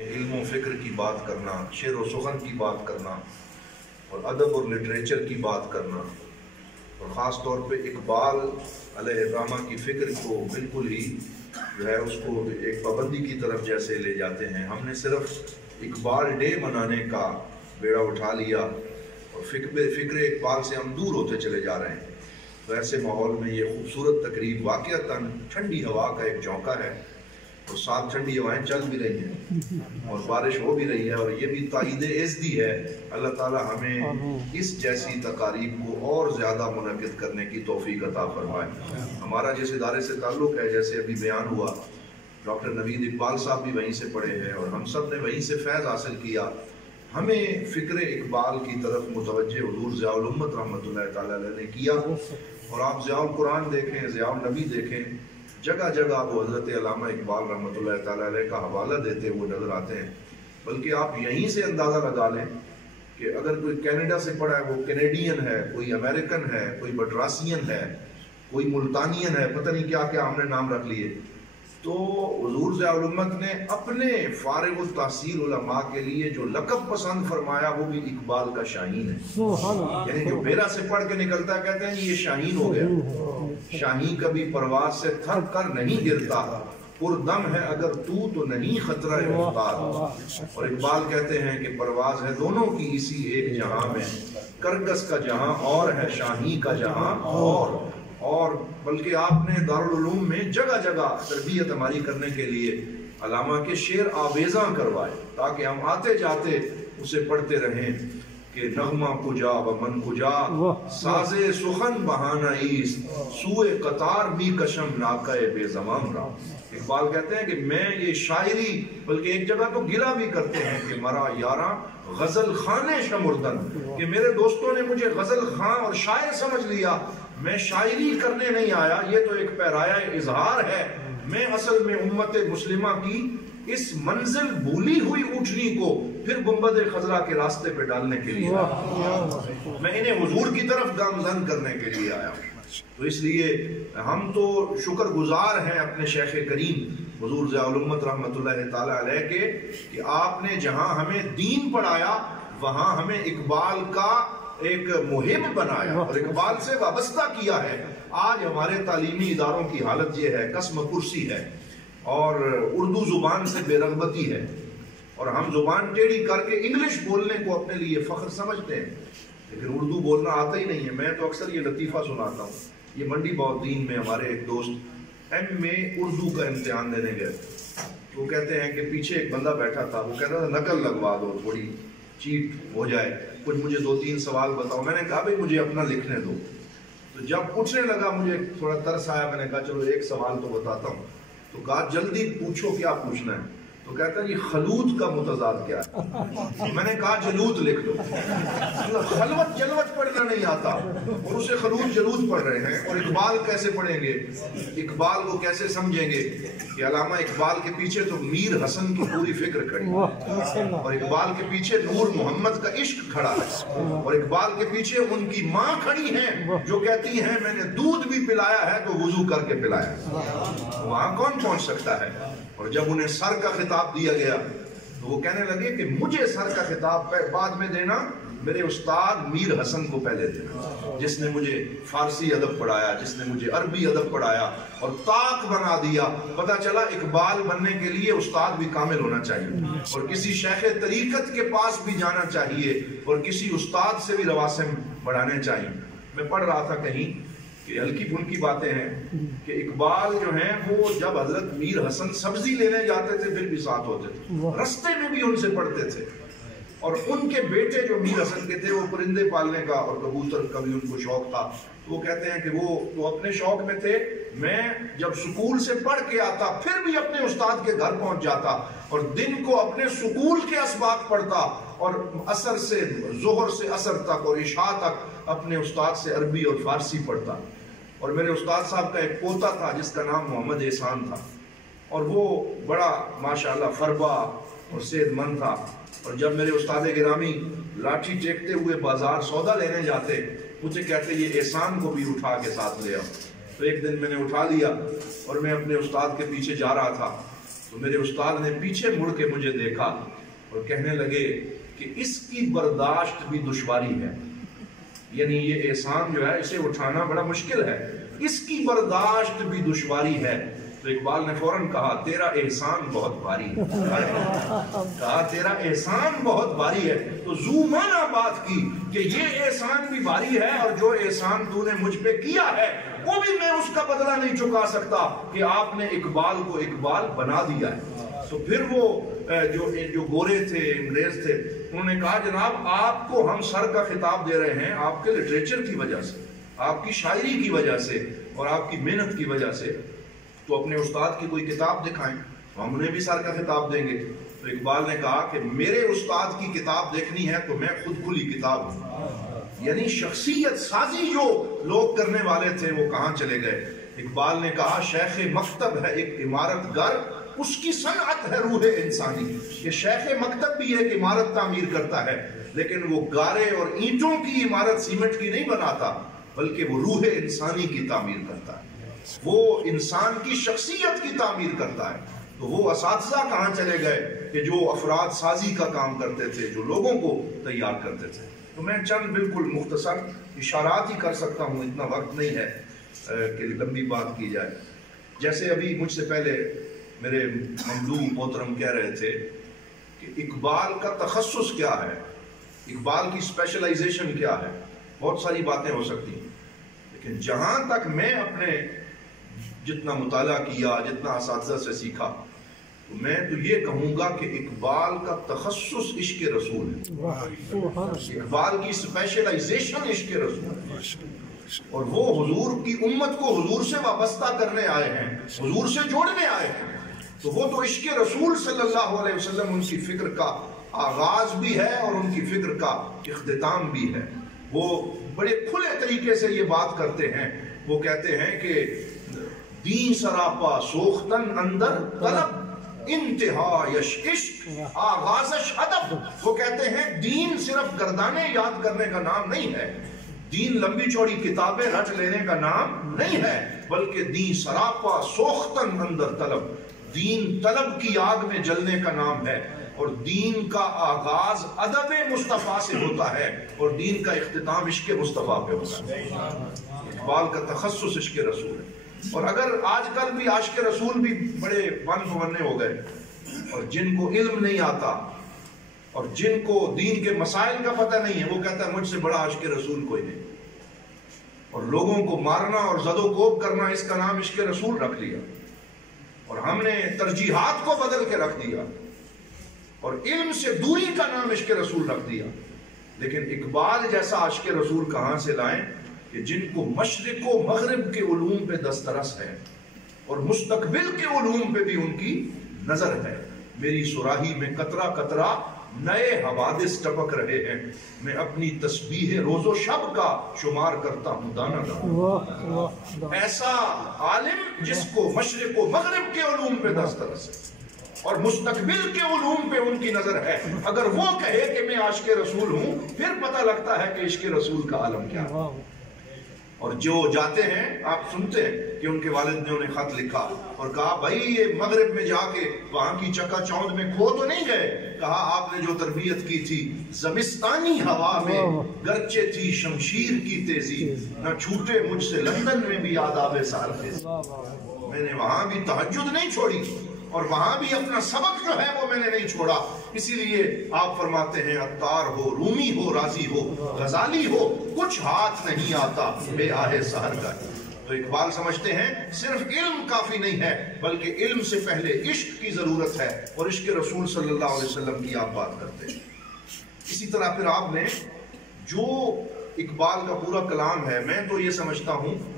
علم و فکر کی بات کرنا، شعر و سخن کی بات کرنا اور ادب اور لٹریچر کی بات کرنا، اور خاص طور پہ اقبال علیہ الرحمہ کی فکر کو بالکل ہی جو ہے اس کو ایک پابندی کی طرف جیسے لے جاتے ہیں۔ ہم نے صرف اقبال ڈے منانے کا بیڑا اٹھا لیا اور فکر اقبال سے ہم دور ہوتے چلے جا رہے ہیں۔ تو ایسے ماحول میں یہ خوبصورت تقریب واقعتاً ٹھنڈی ہوا کا ایک جھونکا ہے، اور ساتھ ٹھنڈی ہوائیں چل بھی رہی ہیں اور بارش ہو بھی رہی ہے، اور یہ بھی تائید عزدی ہے۔ اللہ تعالی ہمیں اس جیسی تقاریب کو اور زیادہ منعقد کرنے کی توفیق عطا فرمائے۔ ہمارا جس ادارے سے تعلق ہے، جیسے ابھی بیان ہوا، ڈاکٹر نوید اقبال صاحب بھی وہیں سے پڑھے ہیں اور ہم سب نے وہیں سے فیض حاصل کیا۔ ہمیں فکر اقبال کی طرف متوجہ حضور ضیاء الامت رحمۃ اللہ تعالی علیہ نے کیا، اور آپ ضیاء القرآن دیکھیں، ضیاء النبی دیکھیں، جگہ جگہ وہ حضرت علامہ اقبال رحمۃ اللہ تعالی علیہ کا حوالہ دیتے ہوئے نظر آتے ہیں۔ بلکہ آپ یہیں سے اندازہ لگا لیں کہ اگر کوئی کینیڈا سے پڑھا ہے وہ کینیڈین ہے، کوئی امریکن ہے، کوئی بٹراسین ہے، کوئی ملتانین ہے، پتہ نہیں کیا کیا ہم نے نام رکھ لیے۔ تو حضور ضیاء الامت نے اپنے فارغ التحصیل علماء کے لیے جو لقب پسند فرمایا وہ بھی اقبال کا شاہین ہے۔ یعنی جو بیرا سے پڑھ کے نکلتا ہے کہتے ہیں یہ شاہین ہو گیا۔ شاہین کبھی پرواز سے تھک کر نہیں گرتا، پردم ہے اگر تو نہیں خطرہ افتاد۔ اور اقبال کہتے ہیں کہ پرواز ہے دونوں کی اسی ایک جہاں میں، کرگس کا جہاں اور ہے شاہین کا جہاں اور بلکہ آپ نے دارالعلوم میں جگہ جگہ تربیت ہماری کرنے کے لیے علامہ کے شعر آویزاں کروائے تاکہ ہم آتے جاتے اسے پڑھتے رہیں کہ نغمہ کجا و من کجا، ساز سخن بہانہ ایست، سوئے قطار می کشم ناکہ بے زمام را۔ اقبال کہتے ہیں کہ میں یہ شاعری، بلکہ ایک جگہ تو گلہ بھی کرتے ہیں کہ مرا یاراں غزل خانے شمردن، کہ میرے دوستوں نے مجھے غزل خان اور شاعر سمجھ لیا، میں شاعری کرنے نہیں آیا، یہ تو ایک پیرایہ اظہار ہے۔ میں اصل میں امت مسلمہ کی اس منزل بھولی ہوئی اونٹنی کو پھر گنبد خضرا کے راستے پہ ڈالنے کے لیے آیا، میں انہیں حضور کی طرف گامزن کرنے کے لیے آیا۔ تو اس لیے ہم تو شکر گزار ہیں اپنے شیخ کریم حضور ضیاء الامت رحمۃ اللہ تعالی علیہ کے کہ آپ نے جہاں ہمیں دین پڑھایا وہاں ہمیں اقبال کا ایک محب بنایا اور اقبال سے وابستہ کیا ہے۔ آج ہمارے تعلیمی اداروں کی حالت یہ ہے، قسم کرسی ہے اور اردو زبان سے بے رغبتی ہے، اور ہم زبان ٹیڑھی کر کے انگلش بولنے کو اپنے لیے فخر سمجھتے ہیں، لیکن اردو بولنا آتا ہی نہیں ہے۔ میں تو اکثر یہ لطیفہ سناتا ہوں، یہ منڈی بہاؤالدین میں ہمارے ایک دوست ایم میں اردو کا امتحان دینے گئے، وہ کہتے ہیں کہ پیچھے ایک بندہ بیٹھا تھا، وہ کہتا تھا نقل لگوا دو، تھوڑی چیٹ ہو جائے، کچھ مجھے 2-3 سوال بتاؤ۔ میں نے کہا بھائی مجھے اپنا لکھنے دو۔ تو جب پوچھنے لگا مجھے تھوڑا ترس آیا، میں نے کہا چلو ایک سوال تو بتاتا ہوں۔ تو کہا جلدی پوچھو کیا پوچھنا ہے؟ تو کہتا ہے جی خلوت کا متضاد کیا ہے؟ میں نے کہا جلوت لکھ دو۔ خلوت جلوت پڑھنا نہیں آتا اور اسے خلوت جلوت پڑھ رہے ہیں، اور اقبال کیسے پڑھیں گے، اقبال کو کیسے سمجھیں گے کہ علامہ اقبال کے پیچھے تو میر حسن کی پوری فکر کھڑی ہے، اور اقبال کے پیچھے نور محمد کا عشق کھڑا ہے، اور اقبال کے پیچھے ان کی ماں کھڑی ہیں جو کہتی ہیں میں نے دودھ بھی پلایا ہے تو وضو کر کے پلایا۔ وہاں کون پہنچ سکتا ہے؟ اور جب انہیں سر کا خطاب دیا گیا تو وہ کہنے لگے کہ مجھے سر کا خطاب بعد میں دینا، میرے استاد میر حسن کو پہلے دینا، جس نے مجھے فارسی ادب پڑھایا، جس نے مجھے عربی ادب پڑھایا اور طاق بنا دیا۔ پتہ چلا اقبال بننے کے لیے استاد بھی کامل ہونا چاہیے، اور کسی شیخ طریقت کے پاس بھی جانا چاہیے، اور کسی استاد سے بھی رواسم بڑھانے چاہیے۔ میں پڑھ رہا تھا کہیں کہ ہلکی پھلکی باتیں ہیں کہ اقبال جو ہیں وہ جب حضرت میر حسن سبزی لینے جاتے تھے پھر بھی ساتھ ہوتے تھے، رستے میں بھی ان سے پڑھتے تھے، اور ان کے بیٹے جو میر حسن کے تھے وہ پرندے پالنے کا اور کبوتر کا بھی ان کو شوق تھا، تو وہ کہتے ہیں کہ وہ تو اپنے شوق میں تھے، میں جب سکول سے پڑھ کے آتا پھر بھی اپنے استاد کے گھر پہنچ جاتا اور دن کو اپنے سکول کے اسباق پڑھتا، اور عصر سے ظہر سے عصر تک اور عشاء تک اپنے استاد سے عربی اور فارسی پڑھتا۔ اور میرے استاد صاحب کا ایک پوتا تھا جس کا نام محمد احسان تھا، اور وہ بڑا ماشاءاللہ فربا اور صحت مند تھا، اور جب میرے استاد گرامی لاٹھی ٹیکتے ہوئے بازار سودا لینے جاتے مجھے کہتے یہ احسان کو بھی اٹھا کے ساتھ لے آؤ۔ تو ایک دن میں نے اٹھا لیا اور میں اپنے استاد کے پیچھے جا رہا تھا، تو میرے استاد نے پیچھے مڑ کے مجھے دیکھا اور کہنے لگے کہ اس کی برداشت بھی دشواری ہے، یعنی یہ احسان جو ہے اسے اٹھانا بڑا مشکل ہے، اس کی برداشت بھی دشواری ہے۔ تو اقبال نے فوراً کہا تیرا احسان بہت بھاری ہے، کہا تیرا احسان بہت بھاری ہے۔ تو زومانہ بات کی کہ یہ احسان بھی بھاری ہے اور جو احسان تو نے مجھ پہ کیا ہے وہ بھی میں اس کا بدلہ نہیں چکا سکتا کہ آپ نے اقبال کو اقبال بنا دیا ہے۔ تو پھر وہ جو گورے تھے، انگریز تھے، انہوں نے کہا جناب آپ کو ہم سر کا خطاب دے رہے ہیں آپ کے لٹریچر کی وجہ سے، آپ کی شاعری کی وجہ سے اور آپ کی محنت کی وجہ سے، تو اپنے استاد کی کوئی کتاب دکھائیں، ہم انہیں بھی سر کا خطاب دیں گے۔ تو اقبال نے کہا کہ میرے استاد کی کتاب دیکھنی ہے تو میں خود کھلی کتاب ہوں، یعنی شخصیت سازی جو لوگ کرنے والے تھے وہ کہاں چلے گئے۔ اقبال نے کہا شیخ مکتب ہے ایک عمارت گر، اس کی صنعت ہے روح انسانی۔ یہ شیخ مکتب بھی ایک عمارت تعمیر کرتا ہے لیکن وہ گارے اور اینٹوں کی عمارت سیمنٹ کی نہیں بناتا، بلکہ وہ روح انسانی کی تعمیر کرتا ہے، وہ انسان کی شخصیت کی تعمیر کرتا ہے۔ تو وہ اساتذہ کہاں چلے گئے کہ جو افراد سازی کا کام کرتے تھے، جو لوگوں کو تیار کرتے تھے۔ تو میں چند بالکل مختصر اشارات ہی کر سکتا ہوں، اتنا وقت نہیں ہے کہ لمبی بات کی جائے۔ جیسے ابھی مجھ سے پہلے میرے ممدوح محترم کہہ رہے تھے کہ اقبال کا تخصص کیا ہے، اقبال کی اسپیشلائزیشن کیا ہے، بہت ساری باتیں ہو سکتی ہیں، لیکن جہاں تک میں اپنے جتنا مطالعہ کیا، جتنا اساتذہ سے سیکھا، تو میں تو یہ کہوں گا کہ اقبال کا تخصص عشق رسول ہے، اقبال کی اسپیشلائزیشن عشق رسول ہے، اور وہ حضور کی امت کو حضور سے وابستہ کرنے آئے ہیں، حضور سے جوڑنے آئے ہیں۔ تو وہ تو عشق رسول صلی اللہ علیہ وسلم ان کی فکر کا آغاز بھی ہے اور ان کی فکر کا اختتام بھی ہے۔ وہ بڑے کھلے طریقے سے یہ بات کرتے ہیں، وہ کہتے ہیں کہ دین سراپا سوختن اندر طلب انتہا یش عشق آغازش ادب۔ وہ کہتے ہیں دین صرف گردانے یاد کرنے کا نام نہیں ہے، دین لمبی چوڑی کتابیں رٹ لینے کا نام نہیں ہے، بلکہ دین سراپا سوختن اندر طلب، دین طلب کی آگ میں جلنے کا نام ہے، اور دین کا آغاز ادب مصطفیٰ سے ہوتا ہے اور دین کا اختتام عشق مصطفیٰ پہ ہوتا ہے۔ اقبال کا تخصص عشق رسول ہے۔ اور اگر آج کل بھی عاشق رسول بھی بڑے ون بننے ہو گئے، اور جن کو علم نہیں آتا اور جن کو دین کے مسائل کا پتہ نہیں ہے، وہ کہتا ہے مجھ سے بڑا عاشق رسول کوئی نہیں، اور لوگوں کو مارنا اور زد و کوب کرنا اس کا نام عشق رسول رکھ لیا، اور ہم نے ترجیحات کو بدل کے رکھ دیا اور علم سے دوری کا نام عشق رسول رکھ دیا۔ لیکن اقبال جیسا عاشق رسول کہاں سے لائیں کہ جن کو مشرق و مغرب کے علوم پہ دسترس ہے اور مستقبل کے علوم پہ بھی ان کی نظر ہے۔ میری سراہی میں قطرہ قطرہ نئے حوادث ٹپک رہے ہیں، میں اپنی تسبیح روز و شب کا شمار کرتا ہوں دانہ دانہ۔ ایسا عالم جس کو مشرق و مغرب کے علوم پہ دسترس ہے اور مستقبل کے علوم پہ ان کی نظر ہے، اگر وہ کہے کہ میں عاشق رسول ہوں، پھر پتہ لگتا ہے کہ عشق رسول کا عالم کیا ہے۔ اور جو جاتے ہیں، آپ سنتے ہیں کہ ان کے والد نے انہیں خط لکھا اور کہا بھائی یہ مغرب میں جا کے وہاں کی چکا چوند میں کھو تو نہیں گئے؟ کہا آپ نے جو تربیت کی تھی زمستانی ہوا میں گرچہ تھی شمشیر کی تیزی، نہ چھوٹے مجھ سے لندن میں بھی آداب سال خیزی۔ میں نے وہاں بھی تہجد نہیں چھوڑی اور وہاں بھی اپنا سبق جو ہے وہ میں نے نہیں چھوڑا۔ اسی لیے آپ فرماتے ہیں عطار ہو، رومی ہو، رازی ہو، غزالی ہو، کچھ ہاتھ نہیں آتا بے آہ سحر کا۔ تو اقبال سمجھتے ہیں صرف علم کافی نہیں ہے، بلکہ علم سے پہلے عشق کی ضرورت ہے، اور عشق رسول صلی اللہ علیہ وسلم کی آپ بات کرتے ہیں۔ اسی طرح پھر آپ نے جو اقبال کا پورا کلام ہے، میں تو یہ سمجھتا ہوں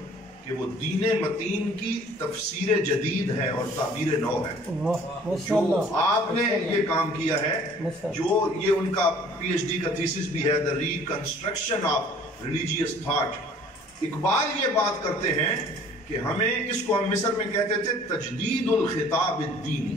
کہ وہ دین متین کی تفسیر جدید ہے اور تعبیر نو ہے۔ جو آپ نے یہ کام کیا ہے، جو یہ ان کا پی ایچ ڈی کا تھیسس بھی ہے، The Reconstruction of Religious Thought۔ Iqbal یہ بات کرتے ہیں کہ ہمیں، اس کو ہم مصر میں کہتے تھے تجدید الخطاب الدینی،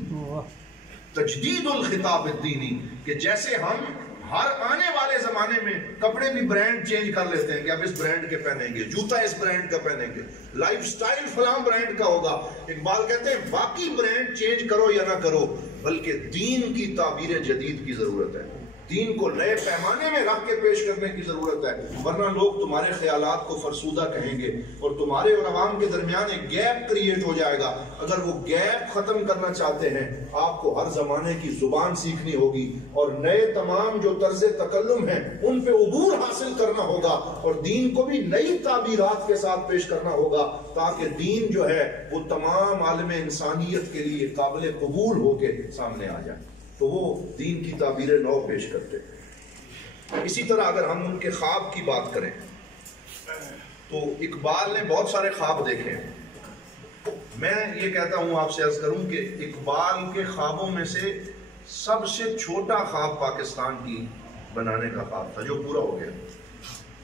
تجدید الخطاب الدینی، کہ جیسے ہم ہر آنے والے زمانے میں کپڑے بھی برانڈ چینج کر لیتے ہیں کہ اب اس برانڈ کے پہنیں گے، جوتا اس برانڈ کا پہنیں گے، لائف سٹائل فلاں برانڈ کا ہوگا۔ اقبال کہتے ہیں باقی برانڈ چینج کرو یا نہ کرو، بلکہ دین کی تعبیر جدید کی ضرورت ہے، دین کو نئے پیمانے میں رکھ کے پیش کرنے کی ضرورت ہے، ورنہ لوگ تمہارے خیالات کو فرسودہ کہیں گے اور تمہارے اور عوام کے درمیان ایک گیپ کریٹ ہو جائے گا۔ اگر وہ گیپ ختم کرنا چاہتے ہیں، آپ کو ہر زمانے کی زبان سیکھنی ہوگی اور نئے تمام جو طرز تکلم ہیں ان پہ عبور حاصل کرنا ہوگا، اور دین کو بھی نئی تعبیرات کے ساتھ پیش کرنا ہوگا، تاکہ دین جو ہے وہ تمام عالم انسانیت کے لیے قابل قبول ہو کے سامنے آ جائے۔ تو وہ دین کی تعبیر نو پیش کرتے۔ اسی طرح اگر ہم ان کے خواب کی بات کریں تو اقبال نے بہت سارے خواب دیکھے ہیں۔ میں یہ کہتا ہوں، آپ سے عرض کروں کہ اقبال کے خوابوں میں سے سب سے چھوٹا خواب پاکستان کی بنانے کا خواب تھا جو پورا ہو گیا۔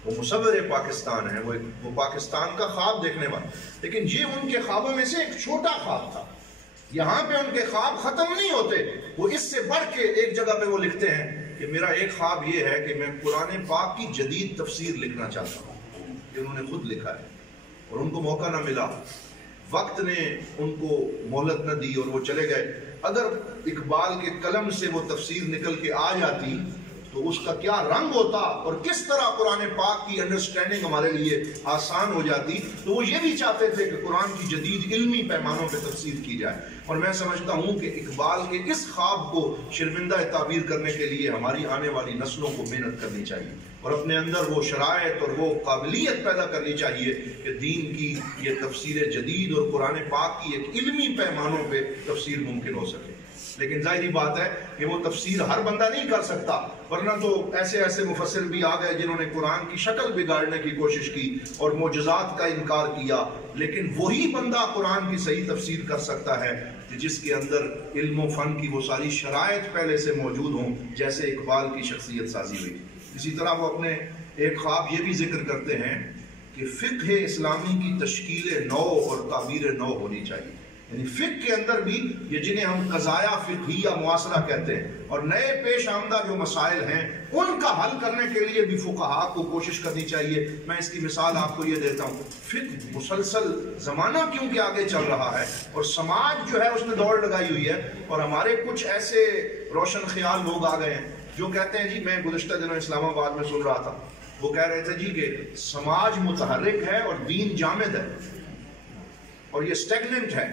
وہ مصور پاکستان ہے، وہ پاکستان کا خواب دیکھنے والا، لیکن یہ ان کے خوابوں میں سے ایک چھوٹا خواب تھا۔ یہاں پہ ان کے خواب ختم نہیں ہوتے، وہ اس سے بڑھ کے ایک جگہ پہ وہ لکھتے ہیں کہ میرا ایک خواب یہ ہے کہ میں قرآن پاک کی جدید تفسیر لکھنا چاہتا ہوں۔ یہ انہوں نے خود لکھا ہے اور ان کو موقع نہ ملا، وقت نے ان کو مہلت نہ دی اور وہ چلے گئے۔ اگر اقبال کے قلم سے وہ تفسیر نکل کے آ جاتی تو اس کا کیا رنگ ہوتا اور کس طرح قرآن پاک کی انڈرسٹینڈنگ ہمارے لیے آسان ہو جاتی۔ تو وہ یہ بھی چاہتے تھے کہ قرآن کی جدید علمی پیمانوں پہ تفسیر کی جائے، اور میں سمجھتا ہوں کہ اقبال کے اس خواب کو شرمندہ تعبیر کرنے کے لیے ہماری آنے والی نسلوں کو محنت کرنی چاہیے اور اپنے اندر وہ شرائط اور وہ قابلیت پیدا کرنی چاہیے کہ دین کی یہ تفسیر جدید اور قرآن پاک کی ایک علمی پیمانوں پہ تفسیر ممکن ہو سکے۔ لیکن ظاہری بات ہے کہ وہ تفسیر ہر بندہ نہیں کر سکتا، ورنہ تو ایسے مفسر بھی آ گئے جنہوں نے قرآن کی شکل بگاڑنے کی کوشش کی اور معجزات کا انکار کیا، لیکن وہی بندہ قرآن کی صحیح تفسیر کر سکتا ہے جس کے اندر علم و فن کی وہ ساری شرائط پہلے سے موجود ہوں، جیسے اقبال کی شخصیت سازی ہوئی۔ اسی طرح وہ اپنے ایک خواب یہ بھی ذکر کرتے ہیں کہ فقہ اسلامی کی تشکیل نو اور تعبیر نو ہونی چاہیے، یعنی فقہ کے اندر بھی یہ جنہیں ہم قضایا فقہیہ معاصرہ کہتے ہیں اور نئے پیش آمدہ جو مسائل ہیں ان کا حل کرنے کے لیے بھی فقہاء کو کوشش کرنی چاہیے۔ میں اس کی مثال آپ کو یہ دیتا ہوں، فقہ مسلسل زمانہ کیونکہ آگے چل رہا ہے اور سماج جو ہے اس نے دوڑ لگائی ہوئی ہے، اور ہمارے کچھ ایسے روشن خیال لوگ آ گئے ہیں جو کہتے ہیں جی، میں گزشتہ دنوں اسلام آباد میں سن رہا تھا، وہ کہہ رہے تھے جی کہ سماج متحرک ہے اور دین جامد ہے اور یہ سٹیگننٹ ہے،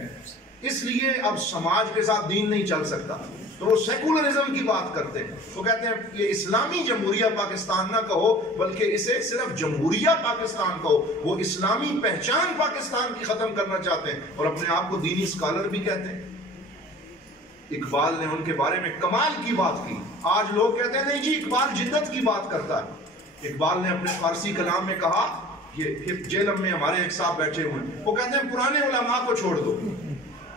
اس لیے اب سماج کے ساتھ دین نہیں چل سکتا، تو وہ سیکولرزم کی بات کرتے ہیں۔ وہ کہتے ہیں یہ اسلامی جمہوریہ پاکستان نہ کہو بلکہ اسے صرف جمہوریہ پاکستان کہو، وہ اسلامی پہچان پاکستان کی ختم کرنا چاہتے ہیں اور اپنے آپ کو دینی اسکالر بھی کہتے ہیں۔ اقبال نے ان کے بارے میں کمال کی بات کی۔ آج لوگ کہتے ہیں نہیں جی اقبال جدت کی بات کرتا ہے۔ اقبال نے اپنے فارسی کلام میں کہا، یہ جیلم میں ہمارے ایک صاحب بیٹھے ہوئے ہیں، وہ کہتے ہیں پرانے علماء کو چھوڑ دو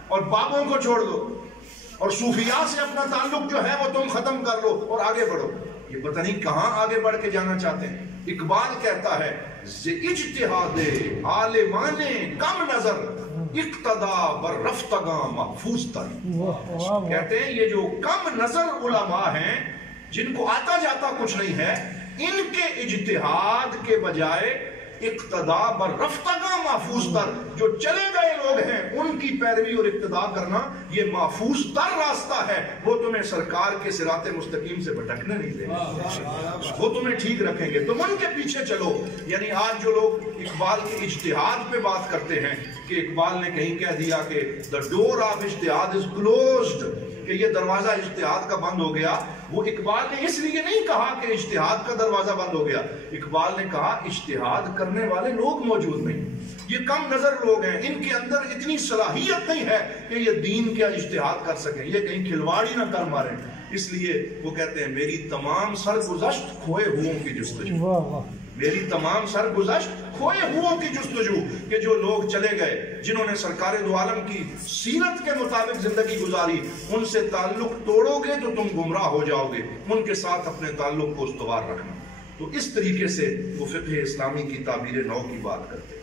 اور بابوں کو چھوڑ دو اور صوفیاء سے اپنا تعلق جو ہے وہ تم ختم کر لو اور آگے بڑھو۔ یہ پتہ نہیں کہاں آگے بڑھ کے جانا چاہتے ہیں۔ اقبال کہتا ہے اجتہاد عالمان کم نظر اقتدا بر رفتگاں محفوظ تر۔ کہتے ہیں یہ جو کم نظر علماء ہیں جن کو آتا جاتا کچھ نہیں ہے، ان کے اجتہاد کے بجائے اقتدا بر رفتگاں محفوظ تر، جو چلے گئے لوگ ہیں ان کی پیروی اور اقتدا کرنا یہ محفوظ تر راستہ ہے، وہ تمہیں سرکار کے صراط مستقیم سے بھٹکنے نہیں دیں گے، وہ تمہیں ٹھیک رکھیں گے، تم ان کے پیچھے چلو۔ یعنی آج جو لوگ اقبال کے اجتہاد پہ بات کرتے ہیں کہ اقبال نے کہیں کہہ دیا کہ the door of اجتہاد is closed، کہ یہ دروازہ اجتہاد کا بند ہو گیا، وہ اقبال نے اس لیے نہیں کہا کہ اجتہاد کا دروازہ بند ہو گیا، اقبال نے کہا اجتہاد کرنے والے لوگ موجود نہیں، یہ کم نظر لوگ ہیں، ان کے اندر اتنی صلاحیت نہیں ہے کہ یہ دین کا اجتہاد کر سکیں، یہ کہیں کھلواڑی نہ کر ماریں۔ اس لیے وہ کہتے ہیں میری تمام سرگزشت کھوئے ہوں کی جستجو، میری تمام سرگزشت کھوئے ہوں کی جستجو، کہ جو لوگ چلے گئے جنہوں نے سرکار دو عالم کی سیرت کے مطابق زندگی گزاری، ان سے تعلق توڑو گے تو تم گمراہ ہو جاؤ گے، ان کے ساتھ اپنے تعلق کو استوار رکھنا۔ تو اس طریقے سے وہ فقہ اسلامی کی تعبیر نو کی بات کرتے ہیں۔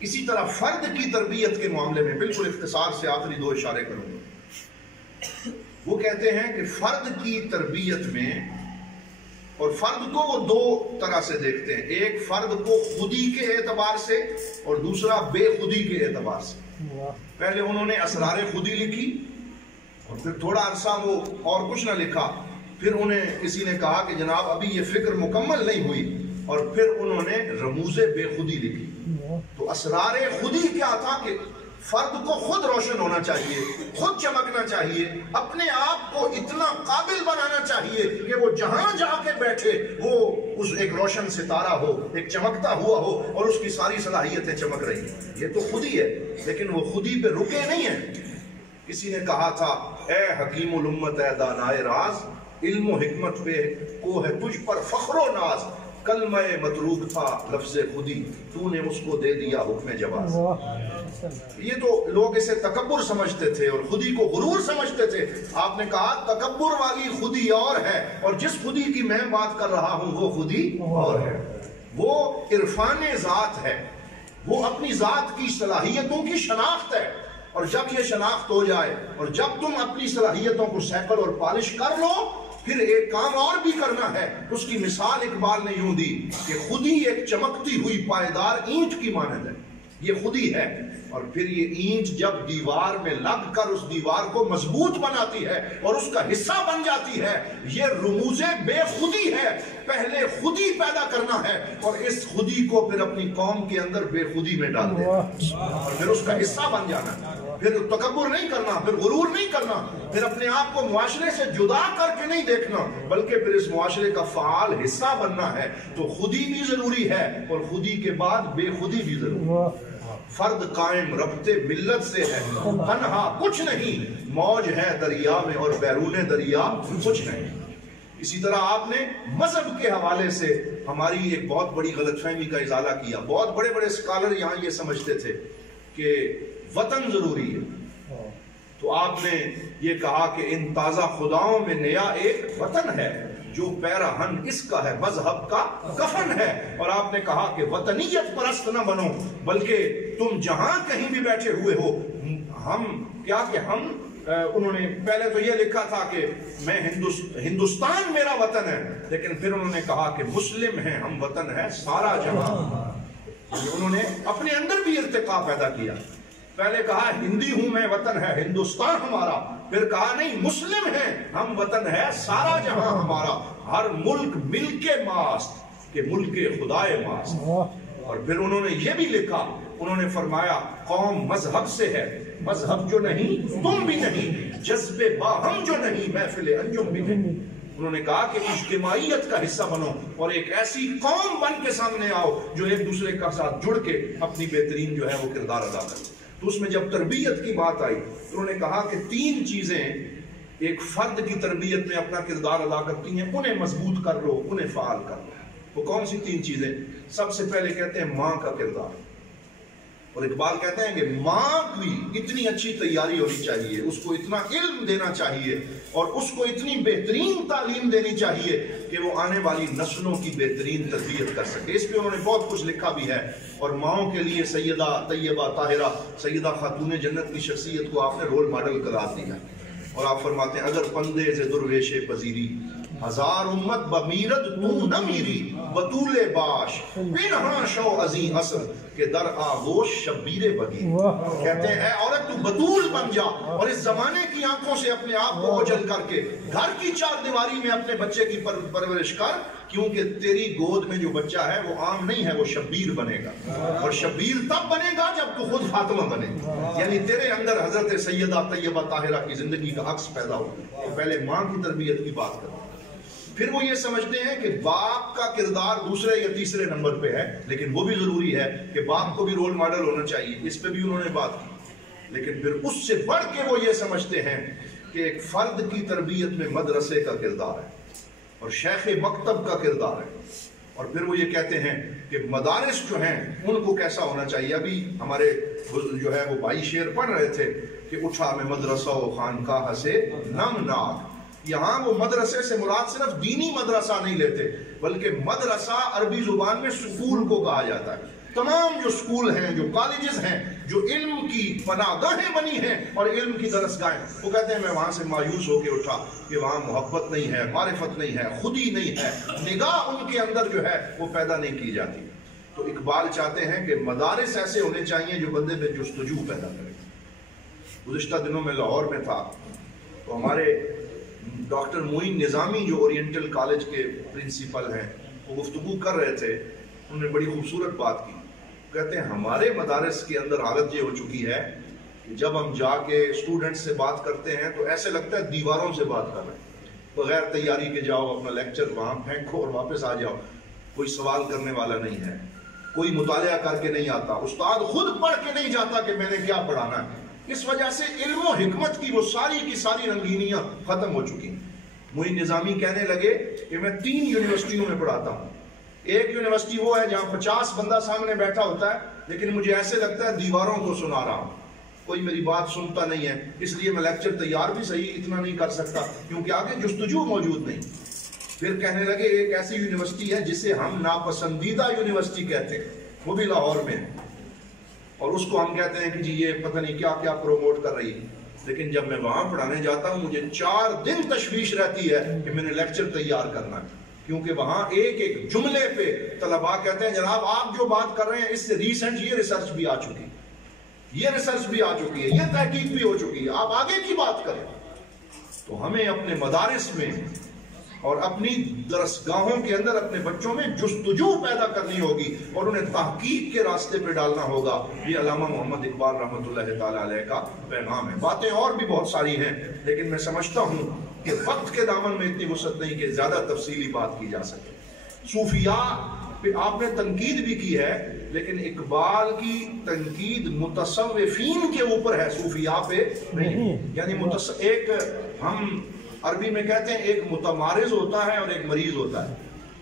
اسی طرح فرد کی تربیت کے معاملے میں بالکل اختصار سے آخری دو اشارے کروں گا۔ وہ کہتے ہیں کہ فرد کی تربیت میں اور فرد کو وہ دو طرح سے دیکھتے ہیں، ایک فرد کو خودی کے اعتبار سے اور دوسرا بے خودی کے اعتبار سے۔ پہلے انہوں نے اسرار خودی لکھی اور پھر تھوڑا عرصہ وہ اور کچھ نہ لکھا، پھر انہیں کسی نے کہا کہ جناب ابھی یہ فکر مکمل نہیں ہوئی، اور پھر انہوں نے رموز بے خودی لکھی۔ تو اسرار خودی کیا تھا کہ فرد کو خود روشن ہونا چاہیے، خود چمکنا چاہیے، اپنے آپ کو اتنا قابل بنانا چاہیے کہ وہ جہاں جا کے بیٹھے وہ اس ایک روشن ستارہ ہو، ایک چمکتا ہوا ہو، اور اس کی ساری صلاحیتیں چمک رہی ہیں۔ یہ تو خودی ہے، لیکن وہ خودی پہ رکے نہیں ہیں۔ کسی نے کہا تھا اے حکیم الامت اے دانائے راز، علم و حکمت پہ کو ہے تجھ پر فخر و ناز، کلمہ متروک تھا لفظ خودی، تو نے اس کو دے دیا حکم جواز۔ یہ تو لوگ اسے تکبر سمجھتے تھے اور خودی کو غرور سمجھتے تھے۔ آپ نے کہا تکبر والی خودی اور ہے، اور جس خودی کی میں بات کر رہا ہوں وہ خودی اور ہے۔ وہ عرفان ذات ہے، وہ اپنی ذات کی صلاحیتوں کی شناخت ہے، اور جب یہ شناخت ہو جائے اور جب تم اپنی صلاحیتوں کو سیکل اور پالش کر لو، پھر ایک کام اور بھی کرنا ہے۔ اس کی مثال اقبال نے یوں دی کہ خودی ایک چمکتی ہوئی پائیدار اینٹ کی مانند ہے، یہ خودی ہے، اور پھر یہ اینٹ جب دیوار میں لگ کر اس دیوار کو مضبوط بناتی ہے اور اس کا حصہ بن جاتی ہے، یہ رموز بے خودی ہے۔ پہلے خودی پیدا کرنا ہے اور اس خودی کو پھر اپنی قوم کے اندر بے خودی میں ڈال دینا اور پھر اس کا حصہ بن جانا۔ پھر تکبر نہیں کرنا، پھر غرور نہیں کرنا، پھر اپنے آپ کو معاشرے سے جدا کر کے نہیں دیکھنا، بلکہ پھر اس معاشرے کا فعال حصہ بننا ہے۔ تو خودی بھی ضروری ہے اور خودی کے بعد بے خودی بھی ضروری ہے۔ فرد قائم ربط ملت سے ہے، تنہا کچھ نہیں، موج ہے دریا میں اور بیرون دریا کچھ نہیں۔ اسی طرح آپ نے مذہب کے حوالے سے ہماری ایک بہت بڑی غلط فہمی کا ازالہ کیا۔ بہت بڑے بڑے اسکالر یہاں یہ سمجھتے تھے کہ وطن ضروری ہے، تو آپ نے یہ کہا کہ ان تازہ خداؤں میں نیا ایک وطن ہے، جو پیراہن اس کا ہے مذہب کا کفن ہے۔ اور آپ نے کہا کہ وطنیت پرست نہ بنو، بلکہ تم جہاں کہیں بھی بیٹھے ہوئے ہو، ہم کیا کہ ہم انہوں نے پہلے تو یہ لکھا تھا کہ میں ہندوستان میرا وطن ہے، لیکن پھر انہوں نے کہا کہ مسلم ہیں ہم، وطن ہے سارا جہاں۔ انہوں نے اپنے اندر بھی ارتقاء پیدا کیا۔ پہلے کہا ہندی ہوں میں، وطن ہے ہندوستان ہمارا، پھر کہا نہیں مسلم ہیں ہم، وطن ہے سارا جہاں ہمارا، ہر ملک ملک ماست کہ ملک خدائے ماست۔ اور پھر انہوں نے یہ بھی لکھا، انہوں نے فرمایا قوم مذہب سے ہے، مذہب جو نہیں تم بھی نہیں، جذب باہم جو نہیں محفل انجم بھی نہیں۔ انہوں نے کہا کہ اجتماعیت کا حصہ بنو اور ایک ایسی قوم بن کے سامنے آؤ جو ایک دوسرے کا ساتھ جڑ کے اپنی بہترین جو ہے وہ کردار ادا کرے۔ تو اس میں جب تربیت کی بات آئی تو انہوں نے کہا کہ تین چیزیں ایک فرد کی تربیت میں اپنا کردار ادا کرتی ہیں، انہیں مضبوط کر لو، انہیں فعال کر لو۔ وہ کون سی تین چیزیں؟ سب سے پہلے کہتے ہیں ماں کا کردار، اور اقبال کہتے ہیں کہ ماں کی اتنی اچھی تیاری ہونی چاہیے، اس کو اتنا علم دینا چاہیے اور اس کو اتنی بہترین تعلیم دینی چاہیے کہ وہ آنے والی نسلوں کی بہترین تربیت کر سکے۔ اس پہ انہوں نے بہت کچھ لکھا بھی ہے، اور ماؤں کے لیے سیدہ طیبہ طاہرہ سیدہ خاتون جنت کی شخصیت کو آپ نے رول ماڈل قرار دیا، اور آپ فرماتے ہیں اگر پندے سے درویش پذیری، ہزار امت بمیرد تو نہ میری، بطول باش پنہاں شو عظیم اثر کہ در آغوش شبیر بگی۔ کہتے ہیں اے عورت تو بطول بن جا، اور اس زمانے کی آنکھوں سے اپنے آپ کو اوجھل کر کے گھر کی چار دیواری میں اپنے بچے کی پرورش کر، کیونکہ تیری گود میں جو بچہ ہے وہ عام نہیں ہے، وہ شبیر بنے گا، اور شبیر تب بنے گا جب تو خود فاطمہ بنے گا، یعنی تیرے اندر حضرت سیدہ طیبہ طاہرہ کی زندگی کا عکس پیدا ہوگا۔ تو پہلے ماں کی تربیت کی بات کریں۔ پھر وہ یہ سمجھتے ہیں کہ باپ کا کردار دوسرے یا تیسرے نمبر پہ ہے، لیکن وہ بھی ضروری ہے کہ باپ کو بھی رول ماڈل ہونا چاہیے، اس پہ بھی انہوں نے بات کی۔ لیکن پھر اس سے بڑھ کے وہ یہ سمجھتے ہیں کہ ایک فرد کی تربیت میں مدرسے کا کردار ہے اور شیخ مکتب کا کردار ہے، اور پھر وہ یہ کہتے ہیں کہ مدارس جو ہیں ان کو کیسا ہونا چاہیے۔ ابھی ہمارے جو ہے وہ بھائی شعر پڑھ رہے تھے کہ اٹھا میں مدرسہ و خانقاہ سے نمناک۔ یہاں وہ مدرسے سے مراد صرف دینی مدرسہ نہیں لیتے، بلکہ مدرسہ عربی زبان میں سکول کو کہا جاتا ہے۔ تمام جو اسکول ہیں، جو کالجز ہیں، جو علم کی پناہ گاہیں بنی ہیں اور علم کی درسگاہیں، وہ کہتے ہیں میں وہاں سے مایوس ہو کے اٹھا کہ وہاں محبت نہیں ہے، معرفت نہیں ہے، خودی نہیں ہے، نگاہ ان کے اندر جو ہے وہ پیدا نہیں کی جاتی۔ تو اقبال چاہتے ہیں کہ مدارس ایسے ہونے چاہیے جو بندے میں جستجو پیدا کرے۔ گزشتہ دنوں میں لاہور میں تھا تو ہمارے ڈاکٹر معین نظامی جو اورینٹل کالج کے پرنسپل ہیں وہ گفتگو کر رہے تھے، انہوں نے بڑی خوبصورت بات کی۔ کہتے ہیں ہمارے مدارس کے اندر حالت یہ ہو چکی ہے کہ جب ہم جا کے اسٹوڈنٹ سے بات کرتے ہیں تو ایسے لگتا ہے دیواروں سے بات کر رہے ہیں، بغیر تیاری کے جاؤ، اپنا لیکچر وہاں پھینکو اور واپس آ جاؤ، کوئی سوال کرنے والا نہیں ہے، کوئی مطالعہ کر کے نہیں آتا، استاد خود پڑھ کے نہیں جاتا کہ میں نے کیا پڑھانا ہے۔ اس وجہ سے علم و حکمت کی وہ ساری کی ساری رنگینیاں ختم ہو چکی۔ معین نظامی کہنے لگے کہ میں 3 یونیورسٹیوں میں پڑھاتا ہوں۔ ایک یونیورسٹی وہ ہے جہاں 50 بندہ سامنے بیٹھا ہوتا ہے لیکن مجھے ایسے لگتا ہے دیواروں کو سنا رہا ہوں، کوئی میری بات سنتا نہیں ہے، اس لیے میں لیکچر تیار بھی صحیح اتنا نہیں کر سکتا کیونکہ آگے جستجو موجود نہیں۔ پھر کہنے لگے ایک ایسی یونیورسٹی ہے جسے ہم ناپسندیدہ یونیورسٹی کہتے ہیں، وہ بھی لاہور میں، اور اس کو ہم کہتے ہیں کہ جی یہ پتہ نہیں کیا کیا پروموٹ کر رہی ہے، لیکن جب میں وہاں پڑھانے جاتا ہوں مجھے 4 دن تشویش رہتی ہے کہ میں نے لیکچر تیار کرنا ہے، کیونکہ وہاں ایک ایک جملے پہ طلباء کہتے ہیں جناب آپ جو بات کر رہے ہیں اس سے ریسنٹ یہ ریسرچ بھی آ چکی ہے، یہ ریسرچ بھی آ چکی ہے، یہ تحقیق بھی ہو چکی ہے، آپ آگے کی بات کریں۔ تو ہمیں اپنے مدارس میں اور اپنی درسگاہوں کے اندر اپنے بچوں میں جستجو پیدا کرنی ہوگی اور انہیں تحقیق کے راستے پہ ڈالنا ہوگا۔ یہ علامہ محمد اقبال رحمۃ اللہ تعالیٰ علیہ کا پیغام ہے۔ باتیں اور بھی بہت ساری ہیں لیکن میں سمجھتا ہوں کہ وقت کے دامن میں اتنی وسعت نہیں کہ زیادہ تفصیلی بات کی جا سکے۔ صوفیاء پہ آپ نے تنقید بھی کی ہے لیکن اقبال کی تنقید متصوفین کے اوپر ہے، صوفیاء پہ نہیں۔ یعنی ایک ہم عربی میں کہتے ہیں ایک متمارض ہوتا ہے اور ایک مریض ہوتا ہے۔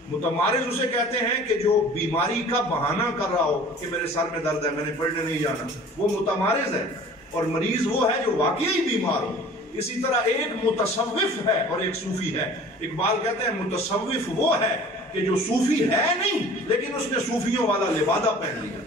متمارض اسے کہتے ہیں کہ جو بیماری کا بہانہ کر رہا ہو کہ میرے سر میں درد ہے میں نے پڑھنے نہیں جانا، وہ متمارض ہے، اور مریض وہ ہے جو واقعی بیمار ہو۔ اسی طرح ایک متصوف ہے اور ایک صوفی ہے۔ اقبال کہتے ہیں متصوف وہ ہے کہ جو صوفی ہے نہیں لیکن اس نے صوفیوں والا لبادہ پہن لیا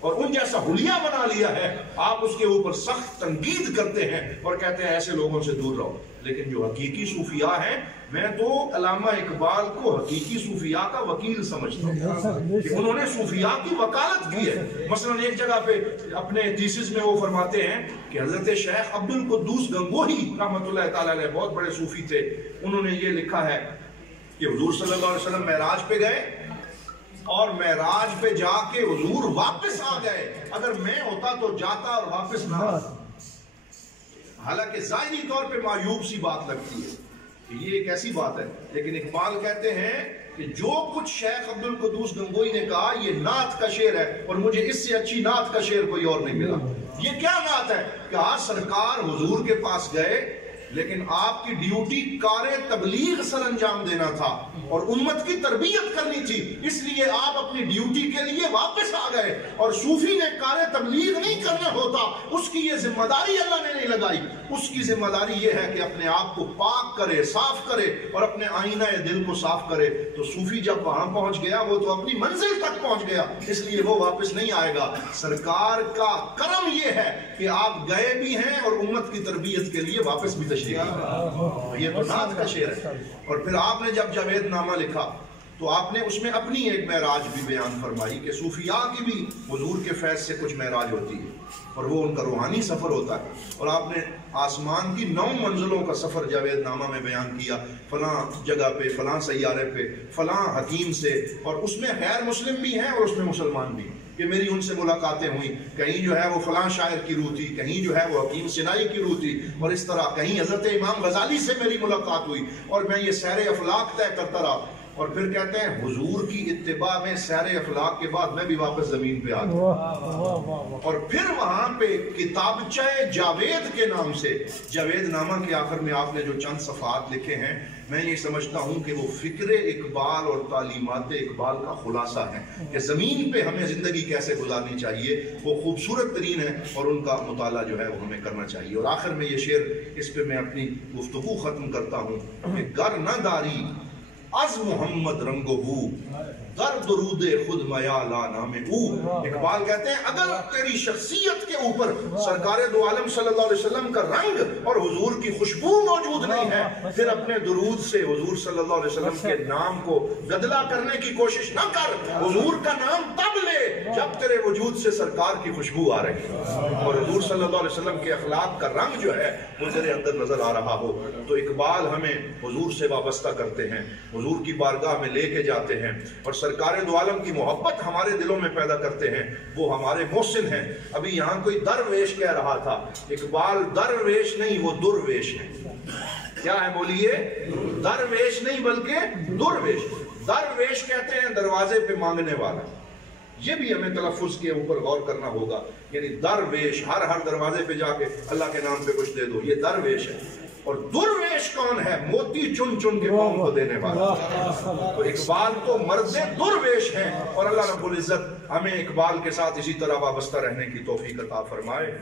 اور ان جیسا حلیہ بنا لیا ہے، آپ اس کے اوپر سخت تنقید کرتے ہیں اور کہتے ہیں ایسے لوگوں سے دور رہو۔ لیکن جو حقیقی صوفیاء ہیں، میں تو علامہ اقبال کو حقیقی صوفیاء کا وکیل سمجھتا ہوں کہ انہوں نے صوفیاء کی وکالت کی ہے۔ مثلا ایک جگہ پہ اپنے تھیسس میں وہ فرماتے ہیں کہ حضرت شیخ عبد القدوس گنگوہی رحمۃ اللہ تعالیٰ علیہ بہت بڑے صوفی تھے، انہوں نے یہ لکھا ہے کہ حضور صلی اللہ علیہ وسلم معراج پہ گئے اور معراج پہ جا کے حضور واپس آ گئے، اگر میں ہوتا تو جاتا اور واپس نہ آتا۔ حالانکہ ظاہری طور پہ معیوب سی بات لگتی ہے کہ یہ ایک ایسی بات ہے، لیکن اقبال کہتے ہیں کہ جو کچھ شیخ عبد القدوس گنگوئی نے کہا یہ نعت کا شعر ہے اور مجھے اس سے اچھی نعت کا شعر کوئی اور نہیں ملا۔ یہ کیا نعت ہے کہ آج سرکار حضور کے پاس گئے لیکن آپ کی ڈیوٹی کار تبلیغ سر انجام دینا تھا اور امت کی تربیت کرنی تھی، اس لیے آپ اپنی ڈیوٹی کے لیے واپس آ گئے، اور صوفی نے کار تبلیغ نہیں کرنا ہوتا، اس کی یہ ذمہ داری اللہ نے نہیں لگائی۔ اس کی ذمہ داری یہ ہے کہ اپنے آپ کو پاک کرے، صاف کرے اور اپنے آئینہ دل کو صاف کرے۔ تو صوفی جب وہاں پہنچ گیا وہ تو اپنی منزل تک پہنچ گیا، اس لیے وہ واپس نہیں آئے گا۔ سرکار کا کرم یہ ہے کہ آپ گئے بھی ہیں اور امت کی تربیت کے لیے واپس بھی تشریف، یہ تو نعت کا شعر ہے۔ اور پھر آپ نے جب جاوید نامہ لکھا تو آپ نے اس میں اپنی ایک معراج بھی بیان فرمائی کہ صوفیاء کی بھی حضور کے فیض سے کچھ معراج ہوتی ہے اور وہ ان کا روحانی سفر ہوتا ہے، اور آپ نے آسمان کی 9 منزلوں کا سفر جاوید نامہ میں بیان کیا، فلاں جگہ پہ، فلاں سیارے پہ، فلاں حکیم سے، اور اس میں غیر مسلم بھی ہیں اور اس میں مسلمان بھی ہیں کہ میری ان سے ملاقاتیں ہوئیں، کہیں جو ہے وہ فلاں شاعر کی روح تھی، کہیں جو ہے وہ حکیم سنائی کی روح تھی، اور اس طرح کہیں حضرت امام غزالی سے میری ملاقات ہوئی، اور میں یہ سیر افلاق طے کرتا رہا۔ اور پھر کہتے ہیں حضور کی اتباع میں سیر اخلاق کے بعد میں بھی واپس زمین پہ آ گیا، اور پھر وہاں پہ کتابچہ جاوید کے نام سے، جاوید نامہ کے آخر میں آپ نے جو چند صفحات لکھے ہیں، میں یہ سمجھتا ہوں کہ وہ فکر اقبال اور تعلیمات اقبال کا خلاصہ ہے کہ زمین پہ ہمیں زندگی کیسے گزارنی چاہیے، وہ خوبصورت ترین ہے اور ان کا مطالعہ جو ہے وہ ہمیں کرنا چاہیے۔ اور آخر میں یہ شعر، اس پہ میں اپنی گفتگو ختم کرتا ہوں کہ گر نہ داری از محمد رنگہو در درود خود میالا نام او. اقبال کہتے ہیں اگر تیری شخصیت کے اوپر سرکار دو عالم صلی اللہ علیہ وسلم کا رنگ اور حضور کی خوشبو موجود نہیں ہے، پھر اپنے درود سے حضور صلی اللہ علیہ وسلم کے نام کو گدلا کرنے کی کوشش نہ کر. حضور کا نام تب لے جب تیرے وجود سے سرکار کی خوشبو آ رہی ہے اور حضور صلی اللہ علیہ وسلم کے اخلاق کا رنگ جو ہے وہ تیرے اندر نظر آ رہا ہو. تو اقبال ہمیں حضور سے وابستہ کرتے ہیں، حضور کی بارگاہ میں لے کے جاتے ہیں اور سرکار دو عالم کی محبت ہمارے دلوں میں پیدا کرتے ہیں. وہ ہمارے محسن ہیں. ابھی یہاں کوئی درویش کہہ رہا تھا، اقبال درویش نہیں وہ درویش ہے. کیا ہے بولیے؟ درویش نہیں بلکہ درویش. درویش کہتے ہیں دروازے پہ مانگنے والا. یہ بھی ہمیں تلفظ کے اوپر غور کرنا ہوگا. یعنی درویش ہر دروازے پہ جا کے اللہ کے نام پہ کچھ دے دو، یہ درویش ہے. اور درویش کون ہے؟ موتی چن چن کے قوم کو دینے والا. تو اقبال تو مرد درویش ہیں اور اللہ رب العزت ہمیں اقبال کے ساتھ اسی طرح وابستہ رہنے کی توفیق عطا فرمائے.